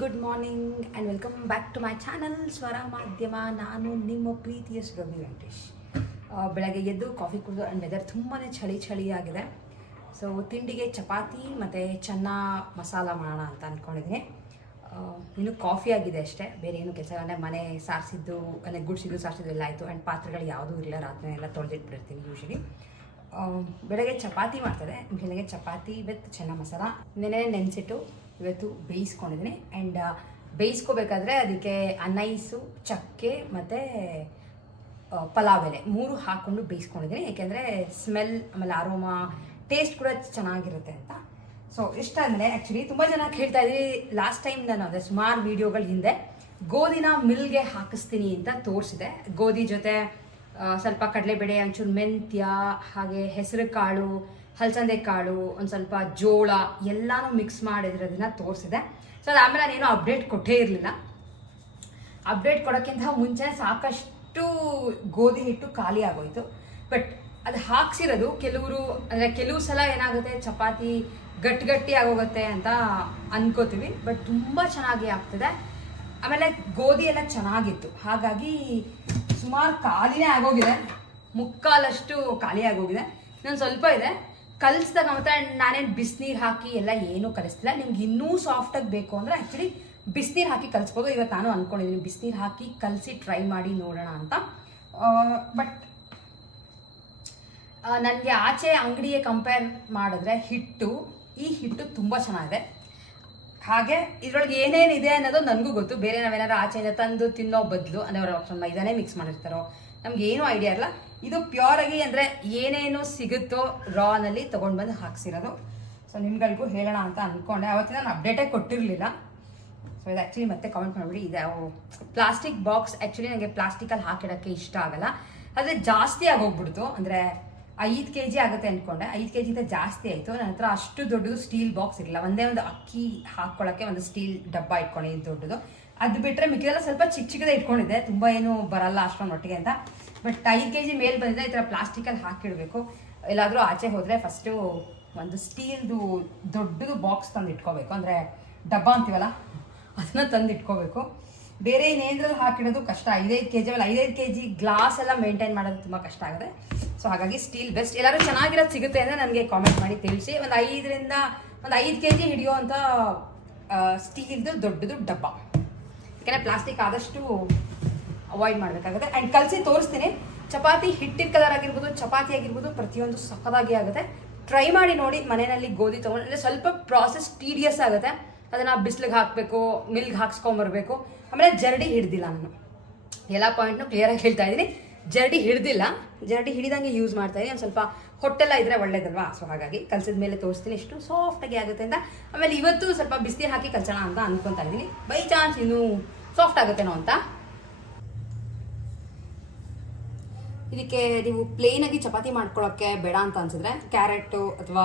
Good morning and welcome back to my channel Swara Madhyama. ನಾನು ನಿಮ್ಮ ಪ್ರೀತಿಯ ಸುರಭಿ ವೆಂಕಟೇಶ್. ಬೆಳಗ್ಗೆ ಎದ್ದು ಕಾಫಿ ಕುಡಿದು ಆ್ಯಂಡ್ ವೆದರ್ ತುಂಬಾ ಚಳಿಯಾಗಿದೆ. ಸೊ ತಿಂಡಿಗೆ ಚಪಾತಿ ಮತ್ತು ಚೆನ್ನ ಮಸಾಲ ಮಾಡೋಣ ಅಂತ ಅಂದ್ಕೊಂಡಿದ್ದೀನಿ. ಇನ್ನು ಕಾಫಿ ಆಗಿದೆ ಅಷ್ಟೇ, ಬೇರೆ ಏನು ಕೆಲಸ. ಅಂದರೆ ಮನೆ ಸಾರಿಸಿದ್ದು ಅಂದರೆ ಸಾರಿಸಿದ್ದು ಎಲ್ಲ ಆಯಿತು. ಆ್ಯಂಡ್ ಪಾತ್ರೆಗಳು ಯಾವುದೂ ಇರಲಿಲ್ಲ, ರಾತ್ರಿ ಎಲ್ಲ ತೊಳೆದಿಟ್ಬಿಡ್ತೀನಿ ಯೂಶಲಿ. ಬೆಳಗ್ಗೆ ಚಪಾತಿ ಮಾಡ್ತಾರೆ. ಬೆಳಗ್ಗೆ ಚಪಾತಿ ವಿತ್ ಚೆನ್ನ ಮಸಾಲ ನೆನೆಸಿಟ್ಟು ಇವತ್ತು ಬೇಯಿಸ್ಕೊಂಡಿದ್ದೀನಿ. ಆ್ಯಂಡ್ ಬೇಯಿಸ್ಕೋಬೇಕಾದ್ರೆ ಅದಕ್ಕೆ ಅನೈಸು, ಚಕ್ಕೆ ಮತ್ತು ಪಲಾವ್ ಎಲೆ 3 ಹಾಕ್ಕೊಂಡು ಬೇಯಿಸ್ಕೊಂಡಿದ್ದೀನಿ. ಏಕೆಂದರೆ ಸ್ಮೆಲ್ ಆಮೇಲೆ ಅರೋಮಾ ಟೇಸ್ಟ್ ಕೂಡ ಚೆನ್ನಾಗಿರುತ್ತೆ ಅಂತ. ಸೊ ಇಷ್ಟಾದಮೇಲೆ ಆ್ಯಕ್ಚುಲಿ ತುಂಬ ಜನ ಕೇಳ್ತಾ ಇದ್ದೀವಿ. ಲಾಸ್ಟ್ ಟೈಮ್ ನಾನು ಅದೇ ಸುಮಾರು ವೀಡಿಯೋಗಳ ಹಿಂದೆ ಗೋಧಿನ ಮಿಲ್ಗೆ ಹಾಕಿಸ್ತೀನಿ ಅಂತ ತೋರಿಸಿದೆ. ಗೋಧಿ ಜೊತೆ ಸ್ವಲ್ಪ ಕಡಲೆಬೇಳೆ, ಒಂಚೂರು ಮೆಂತ್ಯ, ಹಾಗೆ ಹೆಸರು ಕಾಳು, ಹಲಸಂದೆ ಕಾಳು, ಒಂದು ಸ್ವಲ್ಪ ಜೋಳ ಎಲ್ಲನೂ ಮಿಕ್ಸ್ ಮಾಡಿರೋದನ್ನ ತೋರಿಸಿದೆ. ಸೊ ಅದಾದಮೇಲೆ ನಾನೇನು ಅಪ್ಡೇಟ್ ಕೊಟ್ಟೇ ಇರಲಿಲ್ಲ. ಅಪ್ಡೇಟ್ ಕೊಡೋಕ್ಕಿಂತ ಮುಂಚೆ ಸಾಕಷ್ಟು ಗೋಧಿ ಹಿಟ್ಟು ಖಾಲಿ ಆಗೋಯ್ತು. ಬಟ್ ಅದು ಹಾಕ್ಸಿರೋದು ಕೆಲವು ಸಲ ಏನಾಗುತ್ತೆ, ಚಪಾತಿ ಗಟ್ಟಿ ಆಗೋಗುತ್ತೆ ಅಂತ ಅನ್ಕೋತೀವಿ. ಬಟ್ ತುಂಬ ಚೆನ್ನಾಗಿ ಆಗ್ತದೆ. ಆಮೇಲೆ ಗೋಧಿ ಎಲ್ಲ ಚೆನ್ನಾಗಿತ್ತು, ಹಾಗಾಗಿ ಸುಮಾರು ಖಾಲಿನೇ ಆಗೋಗಿದೆ. ಮುಕ್ಕಾಲಷ್ಟು ಖಾಲಿ ಆಗೋಗಿದೆ. ಇನ್ನೊಂದು ಸ್ವಲ್ಪ ಇದೆ. ಕಲಿಸ್ದಾಗ ಮತ್ತೆ ನಾನೇನು ಬಿಸಿನೀರು ಹಾಕಿ ಎಲ್ಲ ಏನೂ ಕಲಿಸ್ತಿಲ್ಲ. ನಿಮ್ಗೆ ಇನ್ನೂ ಸಾಫ್ಟಾಗಿ ಬೇಕು ಅಂದರೆ ಆ್ಯಕ್ಚುಲಿ ಬಿಸಿನೀರು ಹಾಕಿ ಕಲಿಸ್ಬೋದು. ಇವತ್ತು ನಾನು ಅಂದ್ಕೊಂಡಿದ್ದೀನಿ ಬಿಸಿನೀರು ಹಾಕಿ ಕಲಸಿ ಟ್ರೈ ಮಾಡಿ ನೋಡೋಣ ಅಂತ. ಬಟ್ ನನಗೆ ಆಚೆ ಅಂಗಡಿಗೆ ಕಂಪೇರ್ ಮಾಡಿದ್ರೆ ಈ ಹಿಟ್ಟು ತುಂಬ ಚೆನ್ನಾಗಿದೆ. ಹಾಗೆ ಇದರೊಳಗೆ ಏನೇನಿದೆ ಅನ್ನೋದು ನನಗೂ ಗೊತ್ತು. ಬೇರೆ ನಾವೇನಾದ್ರು ಆಚೆಯಿಂದ ತಂದು ತಿನ್ನೋ ಬದಲು ಅಂದರೆ ಅವರು ಮೈದಾನೇ ಮಿಕ್ಸ್ ಮಾಡಿರ್ತಾರೋ ನಮ್ಗೆ ಏನೂ ಐಡಿಯಾ ಇರಲ್ಲ. ಇದು ಪ್ಯೂರಾಗಿ ಅಂದರೆ ಏನೇನು ಸಿಗುತ್ತೋ ರಾನಲ್ಲಿ ತೊಗೊಂಡು ಬಂದು ಹಾಕ್ಸಿರೋದು. ಸೊ ನಿಮ್ಗಳಿಗೂ ಹೇಳೋಣ ಅಂತ ಅಂದ್ಕೊಂಡೆ. ಅವತ್ತಿನ ನಾನು ಅಪ್ಡೇಟೇ ಕೊಟ್ಟಿರಲಿಲ್ಲ. ಸೊ ಇದು ಆ್ಯಕ್ಚುಲಿ ಮತ್ತೆ ಕಾಮೆಂಟ್ ಮಾಡಿಬಿಡಿ. ಇದು ಪ್ಲಾಸ್ಟಿಕ್ ಬಾಕ್ಸ್. ಆ್ಯಕ್ಚುಲಿ ನನಗೆ ಪ್ಲಾಸ್ಟಿಕಲ್ಲಿ ಹಾಕಿಡೋಕ್ಕೆ ಇಷ್ಟ ಆಗಲ್ಲ. ಆದರೆ ಜಾಸ್ತಿ ಆಗೋಗ್ಬಿಡ್ತು. ಅಂದರೆ 5 kg ಆಗುತ್ತೆ ಅಂದ್ಕೊಂಡೆ. 5 kgಗಿಂತ ಜಾಸ್ತಿ ಆಯಿತು. ನನ್ನ ಹತ್ರ ಅಷ್ಟು ದೊಡ್ಡದು ಸ್ಟೀಲ್ ಬಾಕ್ಸ್ ಇರಲಿಲ್ಲ. ಒಂದೇ ಒಂದು ಅಕ್ಕಿ ಹಾಕ್ಕೊಳ್ಳೋಕ್ಕೆ ಒಂದು ಸ್ಟೀಲ್ ಡಬ್ಬ ಇಟ್ಕೊಂಡಿದ್ದು ದೊಡ್ಡದು. ಅದು ಬಿಟ್ಟರೆ ಮಿಕ್ಕಿದೆಲ್ಲ ಸ್ವಲ್ಪ ಚಿಕ್ಕದೇ ಇಟ್ಕೊಂಡಿದ್ದೆ. ತುಂಬ ಏನು ಬರಲ್ಲ ಅಷ್ಟೊಂದು ಒಟ್ಟಿಗೆ ಅಂತ. ಬಟ್ 5 kg ಮೇಲೆ ಬಂದಿದೆ. ಈ ಥರ ಪ್ಲಾಸ್ಟಿಕಲ್ಲಿ ಹಾಕಿಡಬೇಕು. ಎಲ್ಲಾದರೂ ಆಚೆ ಹೋದರೆ ಫಸ್ಟು ಒಂದು ಸ್ಟೀಲ್ದು ದೊಡ್ಡದು ಬಾಕ್ಸ್ ತಂದು ಇಟ್ಕೋಬೇಕು. ಅಂದರೆ ಡಬ್ಬ ಅಂತೀವಲ್ಲ ಅದನ್ನ ತಂದು ಇಟ್ಕೋಬೇಕು. ಬೇರೆ ಇನ್ನೇನ್ರಲ್ಲಿ ಹಾಕಿಡೋದು ಕಷ್ಟ. 5 kg ಮೇಲೆ 5 kg ಗ್ಲಾಸ್ ಎಲ್ಲ ಮೇಂಟೈನ್ ಮಾಡೋದು ತುಂಬ ಕಷ್ಟ ಆಗುತ್ತೆ. ಸೊ ಹಾಗಾಗಿ ಸ್ಟೀಲ್ ಬೆಸ್ಟ್. ಎಲ್ಲರೂ ಚೆನ್ನಾಗಿರೋದು ಸಿಗುತ್ತೆ ಅಂದರೆ ನನಗೆ ಕಾಮೆಂಟ್ ಮಾಡಿ ತಿಳಿಸಿ. ಒಂದು 5 kg ಹಿಡಿಯೋವಂಥ ಸ್ಟೀಲ್ದು ದೊಡ್ಡದು ಡಬ್ಬ. ಯಾಕೆಂದರೆ ಪ್ಲಾಸ್ಟಿಕ್ ಆದಷ್ಟು ಅವಾಯ್ಡ್ ಮಾಡಬೇಕಾಗುತ್ತೆ. ಆ್ಯಂಡ್ ಕಲಸಿ ತೋರಿಸ್ತೀನಿ. ಚಪಾತಿ ಹಿಟ್ಟಿನ ಕಲರ್ ಆಗಿರ್ಬೋದು, ಚಪಾತಿ ಆಗಿರ್ಬೋದು, ಪ್ರತಿಯೊಂದು ಸಕ್ಕದಾಗಿ ಆಗುತ್ತೆ. ಟ್ರೈ ಮಾಡಿ ನೋಡಿ ಮನೆಯಲ್ಲಿ ಗೋಧಿ ತೊಗೊಂಡು. ಅಂದರೆ ಸ್ವಲ್ಪ ಪ್ರಾಸೆಸ್ ಟೀಡಿಯಸ್ ಆಗುತ್ತೆ. ಅದನ್ನು ಬಿಸಿಲಿಗೆ ಹಾಕಬೇಕು, ಮಿಲ್ಗೆ ಹಾಕ್ಸ್ಕೊಂಬರ್ಬೇಕು. ಆಮೇಲೆ ಜರಡಿ ಹಿಡ್ದಿಲ್ಲ. ನಾನು ಎಲ್ಲ ಪಾಯಿಂಟ್ನು ಕ್ಲಿಯರಾಗಿ ಹೇಳ್ತಾ ಇದ್ದೀನಿ. ಜರಡಿ ಹಿಡಿದಂಗೆ ಯೂಸ್ ಮಾಡ್ತಾ ಇದ್ದೀನಿ. ಒಂದು ಸ್ವಲ್ಪ ಹೊಟ್ಟೆಲ್ಲ ಇದ್ರೆ ಒಳ್ಳೇದಲ್ವಾ. ಸೊ ಹಾಗಾಗಿ ಕಲಸಿದ ಮೇಲೆ ತೋರಿಸ್ತೀನಿ ಎಷ್ಟು ಸಾಫ್ಟಾಗಿ ಆಗುತ್ತೆ ಅಂತ. ಆಮೇಲೆ ಇವತ್ತು ಸ್ವಲ್ಪ ಬಿಸಿನೀರು ಹಾಕಿ ಕಲಸೋಣ ಅಂತ ಅನ್ಕೊತಾ ಇದ್ದೀನಿ. ಬೈ ಚಾನ್ಸ್ ಇನ್ನೂ ಸಾಫ್ಟ್ ಆಗುತ್ತೇನೋ ಅಂತ. ಇದಕ್ಕೆ ನೀವು ಪ್ಲೇನಾಗಿ ಚಪಾತಿ ಮಾಡ್ಕೊಳ್ಳೋಕ್ಕೆ ಬೇಡ ಅಂತ ಅನ್ಸಿದ್ರೆ ಕ್ಯಾರೆಟು ಅಥವಾ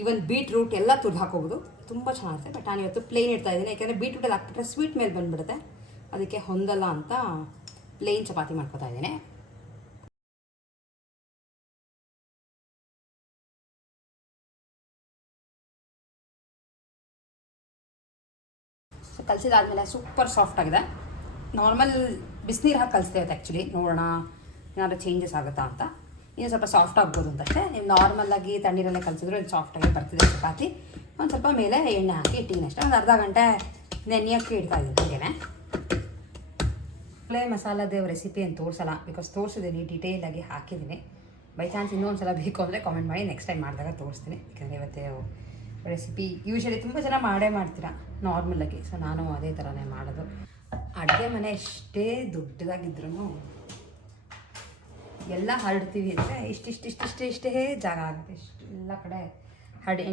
ಈವನ್ ಬೀಟ್ರೂಟ್ ಎಲ್ಲ ತುರ್ದು ಹಾಕೋಬೋದು. ತುಂಬ ಚೆನ್ನಾಗಿರುತ್ತೆ. ಬಟ್ ನಾನು ಇವತ್ತು ಪ್ಲೇನ್ ಇಡ್ತಾ ಇದ್ದೀನಿ. ಯಾಕೆಂದರೆ ಬೀಟ್ರೂಟಲ್ಲಿ ಹಾಕ್ಬಿಟ್ರೆ ಸ್ವೀಟ್ ಮೇಲೆ ಬಂದುಬಿಡುತ್ತೆ. ಅದಕ್ಕೆ ಹೊಂದಲ್ಲ ಅಂತ ಪ್ಲೇನ್ ಚಪಾತಿ ಮಾಡ್ಕೊತಾ ಇದ್ದೀನಿ. ಸೊ ಕಲಸಿದಾದ್ಮೇಲೆ ಸೂಪರ್ ಸಾಫ್ಟ್ ಆಗಿದೆ. ನಾರ್ಮಲ್ ಬಿಸಿನೀರು ಹಾಕಿ ಕಲಿಸ್ತೇವೆ ಆ್ಯಕ್ಚುಲಿ. ನೋಡೋಣ ಏನಾದರೂ ಚೇಂಜಸ್ ಆಗುತ್ತಾ ಅಂತ. ಇನ್ನು ಸ್ವಲ್ಪ ಸಾಫ್ಟ್ ಆಗ್ಬೋದು ಅಂತಷ್ಟೇ. ನೀವು ನಾರ್ಮಲಾಗಿ ತಣ್ಣೀರಲ್ಲೇ ಕಲಿಸಿದ್ರು ಇದು ಸಾಫ್ಟಾಗಿ ಬರ್ತಿದೆ ಚಪಾತಿ. ಒಂದು ಸ್ವಲ್ಪ ಮೇಲೆ ಎಣ್ಣೆ ಹಾಕಿ ಇಟ್ಟಿದ್ದೀನಿ ಅಷ್ಟೇ. ಒಂದು ಅರ್ಧ ಗಂಟೆ ನೆನೆಯೋಕ್ಕೆ ಇಡ್ತಾ ಇದ್ದೀನಿ. ಹಾಗೇ ಮಸಾಲದ ರೆಸಿಪಿ ಅಂತ ತೋರಿಸಲ್ಲ, ಬಿಕಾಸ್ ತೋರಿಸಿದ್ದೀನಿ ಡೀಟೇಲಾಗಿ ಹಾಕಿದ್ದೀನಿ. ಬೈ ಚಾನ್ಸ್ ಇನ್ನೊಂದು ಸಲ ಬೇಕು ಅಂದರೆ ಕಾಮೆಂಟ್ ಮಾಡಿ, ನೆಕ್ಸ್ಟ್ ಟೈಮ್ ಮಾಡಿದಾಗ ತೋರಿಸ್ತೀನಿ. ಯಾಕಂದರೆ ಇವತ್ತು ರೆಸಿಪಿ ಯೂಶಲಿ ತುಂಬ ಜನ ಮಾಡ್ತೀರಾ ನಾರ್ಮಲಾಗಿ. ಸೊ ನಾನು ಅದೇ ಥರನೇ ಮಾಡೋದು. ಅಡುಗೆ ಮನೆ ಎಷ್ಟೇ ದೊಡ್ಡದಾಗಿದ್ರೂ ಎಲ್ಲ ಹರಡ್ತೀವಿ ಅಂದರೆ ಇಷ್ಟೇ ಜಾಗ ಆಗುತ್ತೆ. ಎಲ್ಲ ಕಡೆ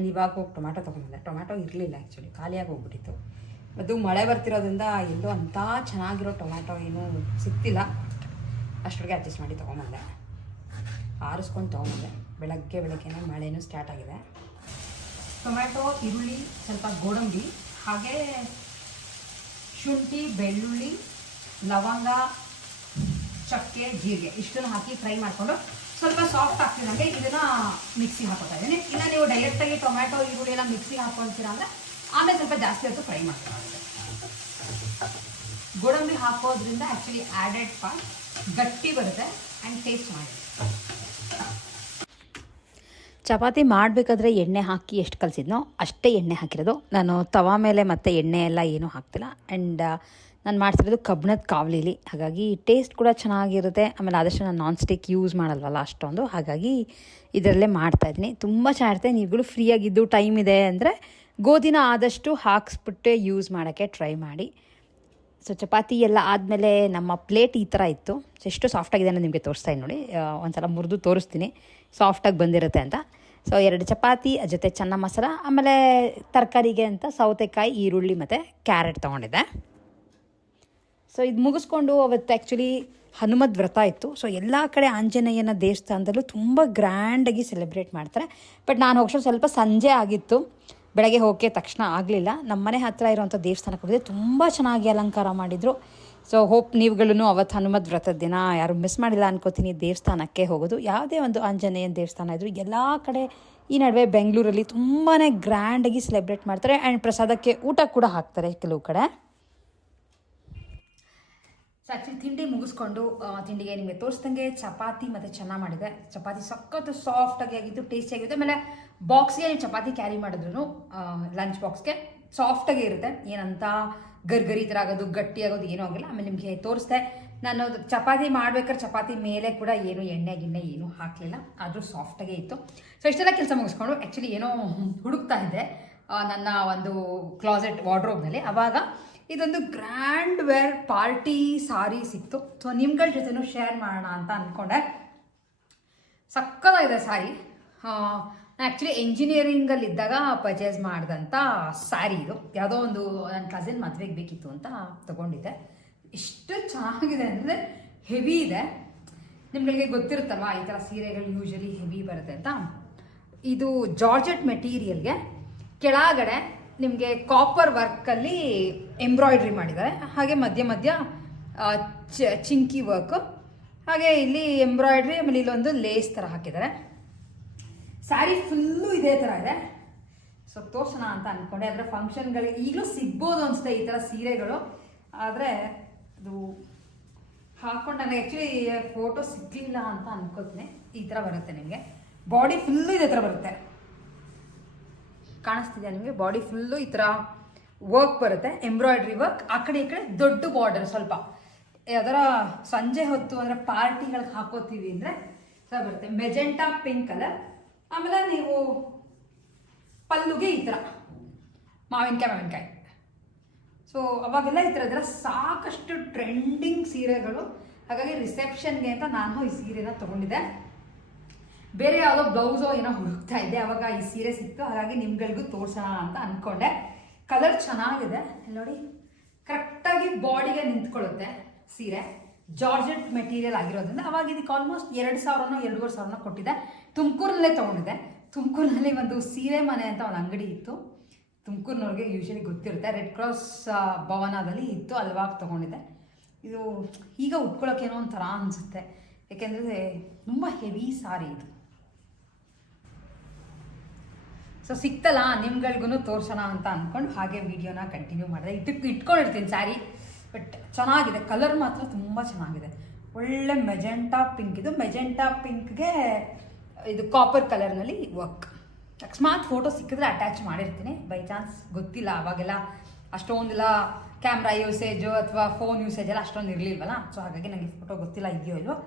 ಇವಾಗ ಹೋಗಿ ಟೊಮ್ಯಾಟೊ ತೊಗೊಂಡಿದ್ದೆ. ಟೊಮ್ಯಾಟೊ ಇರಲಿಲ್ಲ ಆ್ಯಕ್ಚುಲಿ, ಖಾಲಿಯಾಗಿ ಹೋಗ್ಬಿಟ್ಟಿತ್ತು. ಅದು ಮಳೆ ಬರ್ತಿರೋದ್ರಿಂದ ಎಲ್ಲೋ ಅಂಥ ಚೆನ್ನಾಗಿರೋ ಟೊಮ್ಯಾಟೊ ಏನೂ ಸಿಗ್ತಿಲ್ಲ. ಅಷ್ಟೊಳಗೆ ಅಡ್ಜಸ್ಟ್ ಮಾಡಿ ತೊಗೊಂಬಂದೆ. ಆರಿಸ್ಕೊಂಡು ತೊಗೊಂಬಂದೆ. ಬೆಳಗ್ಗೆನೇ ಮಳೆನೂ ಸ್ಟಾರ್ಟ್ ಆಗಿದೆ. ಟೊಮ್ಯಾಟೊ, ಈರುಳ್ಳಿ, ಸ್ವಲ್ಪ ಗೋಡಂಬಿ, ಹಾಗೆ ಶುಂಠಿ, ಬೆಳ್ಳುಳ್ಳಿ, ಲವಂಗ, ಚಕ್ಕೆ, ಜೀರಿಗೆ ಇಷ್ಟನ್ನು ಹಾಕಿ ಫ್ರೈ ಮಾಡಿಕೊಂಡು ಸ್ವಲ್ಪ ಸಾಫ್ಟ್ ಆಗ್ತಿದ್ದಂಗೆ ಇದನ್ನು ಮಿಕ್ಸಿಗೆ ಹಾಕೋತಾ ಇದ್ದೀನಿ. ಇನ್ನು ನೀವು ಡೈರೆಕ್ಟಾಗಿ ಟೊಮ್ಯಾಟೊ, ಈರುಳ್ಳಿ ಎಲ್ಲ ಮಿಕ್ಸಿಗೆ ಹಾಕ್ಕೊಳ್ತೀರಾ ಅಂದರೆ ಆಮೇಲೆ ಸ್ವಲ್ಪ ಜಾಸ್ತಿ ಹೊತ್ತು ಫ್ರೈ ಮಾಡ್ಕೊಳ್ಳೋದು. ಗೋಡಂಬಿ ಹಾಕೋದ್ರಿಂದ ಆ್ಯಕ್ಚುಲಿ ಆ್ಯಡೆಡ್ ಪಾರ್ಟ್ ಗಟ್ಟಿ ಬರುತ್ತೆ ಆ್ಯಂಡ್ ಟೇಸ್ಟ್ ಮಾಡಿ. ಚಪಾತಿ ಮಾಡಬೇಕಾದ್ರೆ ಎಣ್ಣೆ ಹಾಕಿ ಎಷ್ಟು ಕಲಸಿದ್ನೋ ಅಷ್ಟೇ ಎಣ್ಣೆ ಹಾಕಿರೋದು. ನಾನು ತವಾ ಮೇಲೆ ಮತ್ತೆ ಎಣ್ಣೆ ಎಲ್ಲ ಏನೂ ಹಾಕ್ತಿಲ್ಲ. ಆ್ಯಂಡ್ ನಾನು ಮಾಡ್ತಿರೋದು ಕಬ್ಬಿಣದ ಕಾವಲಿಲಿ, ಹಾಗಾಗಿ ಟೇಸ್ಟ್ ಕೂಡ ಚೆನ್ನಾಗಿರುತ್ತೆ. ಆಮೇಲೆ ಆದಷ್ಟು ನಾನು ನಾನ್ ಸ್ಟಿಕ್ ಯೂಸ್ ಮಾಡಲ್ವಲ್ಲ ಅಷ್ಟೊಂದು, ಹಾಗಾಗಿ ಇದರಲ್ಲೇ ಮಾಡ್ತಾಯಿದ್ದೀನಿ. ತುಂಬ ಚೆನ್ನಾಗಿರುತ್ತೆ. ನೀವುಗಳು ಫ್ರೀಯಾಗಿದ್ದು ಟೈಮ್ ಇದೆ ಅಂದರೆ ಗೋಧಿನ ಆದಷ್ಟು ಹಾಕ್ಸ್ಬಿಟ್ಟೆ ಯೂಸ್ ಮಾಡೋಕ್ಕೆ ಟ್ರೈ ಮಾಡಿ. ಸೊ ಚಪಾತಿ ಎಲ್ಲ ಆದಮೇಲೆ ನಮ್ಮ ಪ್ಲೇಟ್ ಈ ಥರ ಇತ್ತು. ಎಷ್ಟು ಸಾಫ್ಟಾಗಿದೆ ಅನ್ನೋದು ನಿಮಗೆ ತೋರಿಸ್ತಾ ನೋಡಿ. ಒಂದು ಸಲ ಮುರಿದು ತೋರಿಸ್ತೀನಿ ಸಾಫ್ಟಾಗಿ ಬಂದಿರುತ್ತೆ ಅಂತ. ಸೊ 2 ಚಪಾತಿ ಜೊತೆ ಚೆನ್ನ ಮಸಾಲ, ಆಮೇಲೆ ತರಕಾರಿಗೆ ಅಂತ ಸೌತೆಕಾಯಿ, ಈರುಳ್ಳಿ ಮತ್ತು ಕ್ಯಾರೆಟ್ ತೊಗೊಂಡಿದ್ದೆ. ಸೊ ಇದು ಮುಗಿಸ್ಕೊಂಡು ಅವತ್ತು ಆ್ಯಕ್ಚುಲಿ ಹನುಮದ್ ವ್ರತ ಇತ್ತು. ಸೊ ಎಲ್ಲ ಕಡೆ ಆಂಜನೇಯನ ದೇವಸ್ಥಾನದಲ್ಲೂ ತುಂಬ ಗ್ರ್ಯಾಂಡಾಗಿ ಸೆಲೆಬ್ರೇಟ್ ಮಾಡ್ತಾರೆ. ಬಟ್ ನಾನು ಹೋಗೋಷ್ಟು ಸ್ವಲ್ಪ ಸಂಜೆ ಆಗಿತ್ತು, ಬೆಳಗ್ಗೆ ಹೋಗೋಕ್ಕೆ ತಕ್ಷಣ ಆಗಲಿಲ್ಲ. ನಮ್ಮ ಮನೆ ಹತ್ತಿರ ಇರೋವಂಥ ದೇವಸ್ಥಾನಕ್ಕೆ ಹೋಗಿದ್ದೆ, ತುಂಬ ಚೆನ್ನಾಗಿ ಅಲಂಕಾರ ಮಾಡಿದರು. ಸೊ ಹೋಪ್ ನೀವುಗಳೂ ಅವತ್ತು ಹನುಮದ್ ವ್ರತದ ದಿನ ಯಾರು ಮಿಸ್ ಮಾಡಿಲ್ಲ ಅನ್ಕೋತೀನಿ ದೇವಸ್ಥಾನಕ್ಕೆ ಹೋಗೋದು. ಯಾವುದೇ ಒಂದು ಆಂಜನೇಯನ ದೇವಸ್ಥಾನ ಇದ್ದರೂ ಎಲ್ಲ ಕಡೆ ಈ ನಡುವೆ ಬೆಂಗಳೂರಲ್ಲಿ ತುಂಬಾ ಗ್ರ್ಯಾಂಡಾಗಿ ಸೆಲೆಬ್ರೇಟ್ ಮಾಡ್ತಾರೆ. ಆ್ಯಂಡ್ ಪ್ರಸಾದಕ್ಕೆ ಊಟ ಕೂಡ ಹಾಕ್ತಾರೆ ಕೆಲವು ಕಡೆ. ಸೊ ಆ್ಯಕ್ಚುಲಿ ತಿಂಡಿ ಮುಗಿಸ್ಕೊಂಡು ತಿಂಡಿಗೆ ನಿಮಗೆ ತೋರಿಸ್ದಂಗೆ ಚಪಾತಿ ಮತ್ತು ಚೆನ್ನಾಗಿ ಮಾಡಿದೆ. ಚಪಾತಿ ಸಖತ್ತು ಸಾಫ್ಟಾಗಿ ಆಗಿದ್ದು, ಟೇಸ್ಟಿಯಾಗಿರುತ್ತೆ. ಆಮೇಲೆ ಬಾಕ್ಸ್ಗೆ ನೀವು ಚಪಾತಿ ಕ್ಯಾರಿ ಮಾಡಿದ್ರು ಲಂಚ್ ಬಾಕ್ಸ್ಗೆ ಸಾಫ್ಟಾಗಿ ಇರುತ್ತೆ, ಏನಂತ ಗರ್ಗರಿ ಥರ ಆಗೋದು ಗಟ್ಟಿ ಆಗೋದು ಏನೂ ಆಗಿಲ್ಲ. ಆಮೇಲೆ ನಿಮಗೆ ತೋರಿಸ್ದೆ ನಾನು ಚಪಾತಿ ಮಾಡ್ಬೇಕಾದ್ರೆ ಚಪಾತಿ ಮೇಲೆ ಕೂಡ ಏನು ಎಣ್ಣೆ ಗಿಣ್ಣೆ ಏನೂ ಹಾಕಲಿಲ್ಲ, ಆದರೂ ಸಾಫ್ಟಾಗೇ ಇತ್ತು. ಸೊ ಇಷ್ಟೆಲ್ಲ ಕೆಲಸ ಮುಗಿಸ್ಕೊಂಡು ಆ್ಯಕ್ಚುಲಿ ಏನೋ ಹುಡುಕ್ತಾ ಇದ್ದೆ ನನ್ನ ಒಂದು ಕ್ಲಾಸೆಟ್ ವಾರ್ಡ್ರೋಬ್ನಲ್ಲಿ. ಆವಾಗ ಇದೊಂದು ಗ್ರ್ಯಾಂಡ್ ವೇರ್ ಪಾರ್ಟಿ ಸಾರಿ ಸಿಕ್ತು. ಸೊ ನಿಮ್ಗಳ ಜೊತೆನೂ ಶೇರ್ ಮಾಡೋಣ ಅಂತ ಅಂದ್ಕೊಂಡೆ. ಸಕ್ಕತ್ತಾಗಿದೆ ಸಾರಿ. ನಾನು ಆ್ಯಕ್ಚುಲಿ ಎಂಜಿನಿಯರಿಂಗಲ್ಲಿದ್ದಾಗ ಪರ್ಚೇಸ್ ಮಾಡಿದಂಥ ಸ್ಯಾರಿ ಇದು. ಯಾವುದೋ ಒಂದು ನನ್ನ ಕಸಿನ್ ಮದುವೆಗೆ ಬೇಕಿತ್ತು ಅಂತ ತೊಗೊಂಡಿದ್ದೆ. ಇಷ್ಟು ಚೆನ್ನಾಗಿದೆ ಅಂದರೆ ಹೆವಿ ಇದೆ. ನಿಮಗೆ ಗೊತ್ತಿರುತ್ತಲ್ವ ಈ ಥರ ಸೀರೆಗಳು ಯೂಶಲಿ ಹೆವಿ ಬರುತ್ತೆ ಅಂತ. ಇದು ಜಾರ್ಜೆಟ್ ಮೆಟೀರಿಯಲ್ಗೆ ಕೆಳಗಡೆ ನಿಮಗೆ ಕಾಪರ್ ವರ್ಕಲ್ಲಿ ಎಂಬ್ರಾಯ್ಡ್ರಿ ಮಾಡಿದ್ದಾರೆ. ಹಾಗೆ ಮಧ್ಯ ಮಧ್ಯ ಚಿಂಕಿ ವರ್ಕು, ಹಾಗೆ ಇಲ್ಲಿ ಎಂಬ್ರಾಯ್ಡ್ರಿ, ಆಮೇಲೆ ಇಲ್ಲೊಂದು ಲೇಸ್ ಥರ ಹಾಕಿದ್ದಾರೆ. ಸ್ಯಾರಿ ಫುಲ್ಲು ಇದೇ ಥರ ಇದೆ. ಸೊ ತೋರ್ಸೋಣ ಅಂತ ಅಂದ್ಕೊಂಡೆ. ಆದರೆ ಫಂಕ್ಷನ್ಗಳಿಗೆ ಈಗಲೂ ಸಿಗ್ಬೋದು ಅನಿಸುತ್ತೆ ಈ ಥರ ಸೀರೆಗಳು. ಆದರೆ ಅದು ಹಾಕ್ಕೊಂಡು ನನಗೆ ಆ್ಯಕ್ಚುಲಿ ಫೋಟೋ ಸಿಗಲಿಲ್ಲ ಅಂತ ಅನ್ಕೋತೀನಿ. ಈ ಥರ ಬರುತ್ತೆ ನಿಮಗೆ, ಬಾಡಿ ಫುಲ್ಲು ಇದೇ ಥರ ಬರುತ್ತೆ. ಕಾಣಿಸ್ತಿದೆ ನಿಮಗೆ? ಬಾಡಿ ಫುಲ್ಲು ಈ ಥರ ವರ್ಕ್ ಬರುತ್ತೆ, ಎಂಬ್ರಾಯ್ಡ್ರಿ ವರ್ಕ್. ಆ ಕಡೆ ಈ ಕಡೆ ದೊಡ್ಡ ಬಾರ್ಡರ್, ಸ್ವಲ್ಪ ಯಾವ್ದಾರ ಸಂಜೆ ಹೊತ್ತು ಅಂದರೆ ಪಾರ್ಟಿಗಳಿಗೆ ಹಾಕೋತೀವಿ ಅಂದರೆ ಥರ ಬರುತ್ತೆ. Magenta pink colour. ಆಮೇಲೆ ನೀವು ಪಲ್ಲುಗೆ ಈ ಥರ ಮಾವಿನಕಾಯಿ. ಸೊ ಅವಾಗೆಲ್ಲ ಈ ಥರ ಸಾಕಷ್ಟು ಟ್ರೆಂಡಿಂಗ್ ಸೀರೆಗಳು. ಹಾಗಾಗಿ ರಿಸೆಪ್ಷನ್ಗೆ ಅಂತ ನಾನು ಈ ಸೀರೆನ ತೊಗೊಂಡಿದ್ದೆ. ಬೇರೆ ಯಾವುದೋ ಬ್ಲೌಸೋ ಏನೋ ಹುಡುಕ್ತಾ ಇದ್ದೆ, ಅವಾಗ ಈ ಸೀರೆ ಸಿಕ್ತು. ಹಾಗಾಗಿ ನಿಮ್ಗಳಿಗೂ ತೋರ್ಸೋಣ ಅಂತ ಅಂದ್ಕೊಂಡೆ. ಕಲರ್ ಚೆನ್ನಾಗಿದೆ ನೋಡಿ, ಕರೆಕ್ಟಾಗಿ ಬಾಡಿಗೆ ನಿಂತ್ಕೊಳ್ಳುತ್ತೆ ಸೀರೆ. ಜಾರ್ಜೆಟ್ ಮೆಟೀರಿಯಲ್ ಆಗಿರೋದ್ರಿಂದ ಅವಾಗ ಇದಕ್ಕೆ ಆಲ್ಮೋಸ್ಟ್ 2,000 2,500 ಕೊಟ್ಟಿದೆ. ತುಮಕೂರಿನಲ್ಲೇ ತೊಗೊಂಡಿದ್ದೆ. ತುಮಕೂರಿನಲ್ಲಿ ಒಂದು ಸೀರೆ ಮನೆ ಅಂತ ಒಂದು ಅಂಗಡಿ ಇತ್ತು. ತುಮಕೂರಿನವ್ರಿಗೆ ಯೂಶಲಿ ಗೊತ್ತಿರುತ್ತೆ, ರೆಡ್ ಕ್ರಾಸ್ ಭವನದಲ್ಲಿ ಇತ್ತು, ಅಲ್ವಾಗ ತೊಗೊಂಡಿದ್ದೆ. ಇದು ಈಗ ಉಟ್ಕೊಳ್ಳೋಕ್ಕೇನೋ ಒಂಥರ ಅನಿಸುತ್ತೆ, ಯಾಕೆಂದರೆ ತುಂಬ ಹೆವಿ ಸಾರಿ ಇದು. ಸೊ ಸಿಕ್ತಲ್ಲ, ನಿಮ್ಗಳಿಗೂ ತೋರ್ಸೋಣ ಅಂತ ಅಂದ್ಕೊಂಡು ಹಾಗೆ ವಿಡಿಯೋನ ಕಂಟಿನ್ಯೂ ಮಾಡಿದೆ. ಇಟ್ಕೊಂಡಿರ್ತೀನಿ ಸ್ಯಾರಿ, ಬಟ್ ಚೆನ್ನಾಗಿದೆ. ಕಲರ್ ಮಾತ್ರ ತುಂಬ ಚೆನ್ನಾಗಿದೆ. ಒಳ್ಳೆ ಮೆಜೆಂಟಾ ಪಿಂಕ್. ಇದು ಮೆಜೆಂಟಾ ಪಿಂಕ್ಗೆ ಇದು ಕಾಪರ್ ಕಲರ್ನಲ್ಲಿ ವರ್ಕ್. ಅಕಸ್ಮಾತ್ ಫೋಟೋ ಸಿಕ್ಕಿದ್ರೆ ಅಟ್ಯಾಚ್ ಮಾಡಿರ್ತೀನಿ. ಬೈ ಚಾನ್ಸ್ ಗೊತ್ತಿಲ್ಲ, ಅವಾಗೆಲ್ಲ ಅಷ್ಟೊಂದಿಲ್ಲ ಕ್ಯಾಮ್ರಾ ಯೂಸೇಜು ಅಥವಾ ಫೋನ್ ಯೂಸೇಜ್ ಎಲ್ಲ ಅಷ್ಟೊಂದು ಇರಲಿಲ್ವಲ್ಲ. ಸೊ ಹಾಗಾಗಿ ನನಗೆ ಫೋಟೋ ಗೊತ್ತಿಲ್ಲ ಇದೆಯೋ ಇಲ್ವೋ.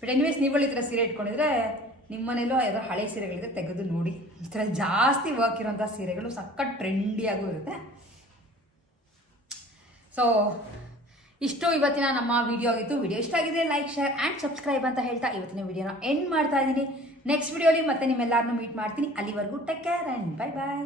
ಬಟ್ ಎನಿವೇಸ್, ನೀವುಗಳು ಈ ಥರ ಸೀರೆ ಇಟ್ಕೊಂಡಿದ್ರೆ ನಿಮ್ಮ ಮನೇಲೂ ಯಾವುದೋ ಹಳೆ ಸೀರೆಗಳಿದೆ ತೆಗೆದು ನೋಡಿ. ಈ ಥರ ಜಾಸ್ತಿ ವರ್ಕ್ ಇರೋಂಥ ಸೀರೆಗಳು ಸಖತ್ ಟ್ರೆಂಡಿಯಾಗೂ ಇರುತ್ತೆ. ಸೊ ಇಷ್ಟು ಇವತ್ತಿನ ನಮ್ಮ ವಿಡಿಯೋ ಆಗಿತ್ತು. ವಿಡಿಯೋ ಇಷ್ಟ ಆಗಿದೆ ಲೈಕ್, ಶೇರ್ ಆ್ಯಂಡ್ ಸಬ್ಸ್ಕ್ರೈಬ್ ಅಂತ ಹೇಳ್ತಾ ಇವತ್ತಿನ ವಿಡಿಯೋನ ಎಂಡ್ ಮಾಡ್ತಾ ಇದ್ದೀನಿ. ನೆಕ್ಸ್ಟ್ ವಿಡಿಯೋಲಿ ಮತ್ತೆ ನಿಮ್ಮೆಲ್ಲರನ್ನೂ ಮೀಟ್ ಮಾಡ್ತೀನಿ. ಅಲ್ಲಿವರೆಗೂ take care and bye bye.